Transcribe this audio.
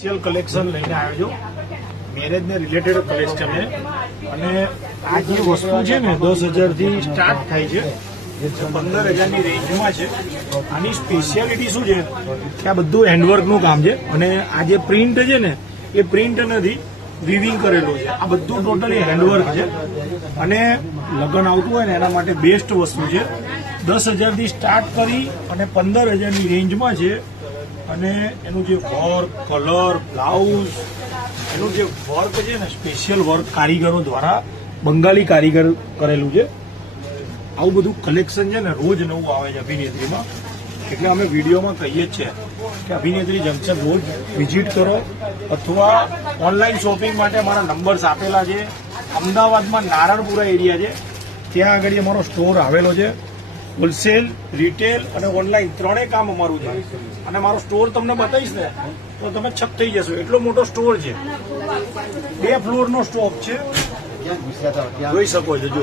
Special collection લઈને આવ્યો છું. મેરેજ ને રિલેટેડ કલેક્શન છે અને આ જે વસ્તુ છે ને 10,000 થી સ્ટાર્ટ થાય છે, 15,000 ની રેન્જમાં છે. આની સ્પેશિયાલિટી શું છે કે આ બધું હેન્ડવર્કનું કામ છે અને આ જે પ્રિન્ટ છે ને એ પ્રિન્ટ નથી, વિવિંગ કરેલું છે. આ બધું ટોટલી હેન્ડવર્ક છે અને લગ્ન આવતું હોય ને એના માટે બેસ્ટ વસ્તુ છે. 10,000 થી સ્ટાર્ટ કરી અને 15,000 ની રેન્જમાં છે. અને એનું જે વર્ક, કલર, બ્લાઉઝ, એનું જે વર્ક છે ને સ્પેશિયલ વર્ક કારીગરો દ્વારા બંગાળી કારીગર કરેલું છે. આવું બધું કલેક્શન છે ને રોજ નવું આવે છે અભિનેત્રીમાં. એટલે અમે વિડીયોમાં કહીએ જ છે કે અભિનેત્રી જંકશન રોજ વિઝિટ કરો અથવા ઓનલાઈન શોપિંગ માટે મારા નંબર્સ આપેલા છે. અમદાવાદમાં નારણપુરા એરિયા છે, ત્યાં આગળ અમારો સ્ટોર આવેલો છે. હોલસેલ, રિટેલ અને ઓનલાઈન ત્રણેય કામ અમારું છે. અને મારો સ્ટોર તમને બતાવીશ ને તો તમે છક થઈ જશો, એટલો મોટો સ્ટોર છે. 2 ફ્લોરનો સ્ટોક છે, જોઈ શકો છો. જો